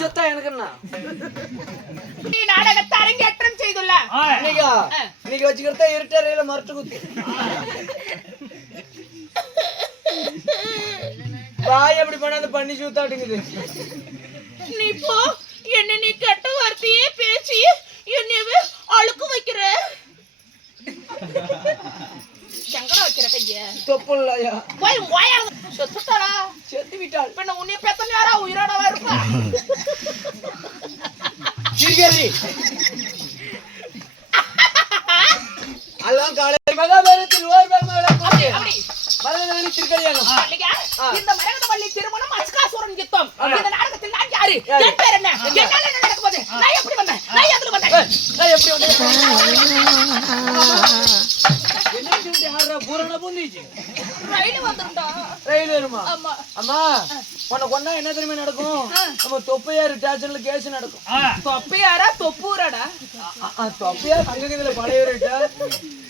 செத்தா எனக்கு நீ நாடகத்தை அரங்கேற்றம் செய்துள்ள. இன்னைக்கா இன்னைக்கு வச்சுக்கிறதா இருட்டறையில மரட்டு குத்து. வாய் அப்படி பண்ணாத பண்ணி சூத்தாட்டுங்குது நீ போ. என்ன நீ கெட்ட வார்த்தையே பேசி என்னையவே அழுக்கு வைக்கிற. சங்கட வைக்கிற கைய? தொப்பு இல்லையா போய் செத்துட்டாளா செத்து விட்டாள். பின்ன உன்னைய பெத்த யாரா உயிரோடவா இருப்பா. எல்லாம் காலை மகாபாரத்தில் ஓர் மரகதவள்ளி திருக்கல்யாணம் இந்த மரகதவள்ளி திருமணம் அஸ்காசுரன் யுத்தம் இந்த நாடகத்தில் நான் யாரு என் பேர் என்ன என்னால என்ன நடக்க போகுது நான் எப்படி வந்தேன் நான் எதுல வந்தேன் நான் எப்படி வந்தேன் என்ன பூரண பூந்திச்சு ரயில் வந்துருந்தா ரயில் வருமா ஆமா அம்மா உன்னை கொண்டா என்ன தெரியுமா நடக்கும்? நம்ம தொப்பையார் ஸ்டேஷன்ல கேஸ் நடக்கும். தொப்பையாரா தொப்பூராடா? தொப்பையார் அங்கங்கதுல பழையவர்கிட்ட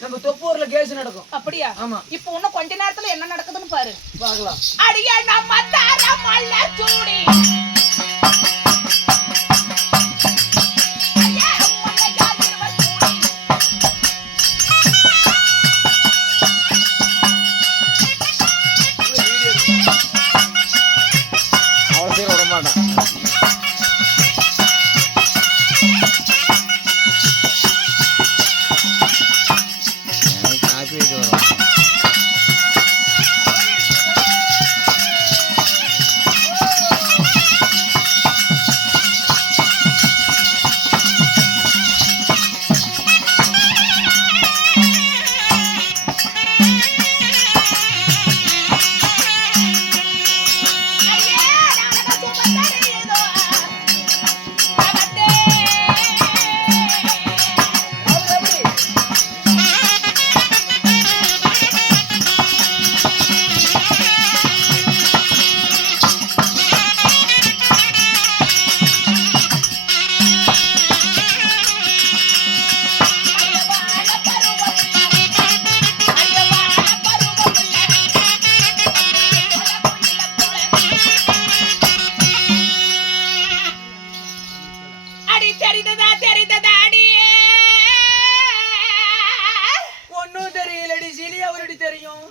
நம்ம தொப்பூர்ல கேஸ் நடக்கும். அப்படியா? ஆமா. இப்போ இன்னும் கொஞ்ச நேரத்துல என்ன நடக்குதுன்னு பாரு. பார்க்கலாம். அடியா நம்ம தார மலர் சூடி. தெரிந்ததா தெரிந்ததா ஒன்னும் தெரியலடி சிலி அவருடைய தெரியும்.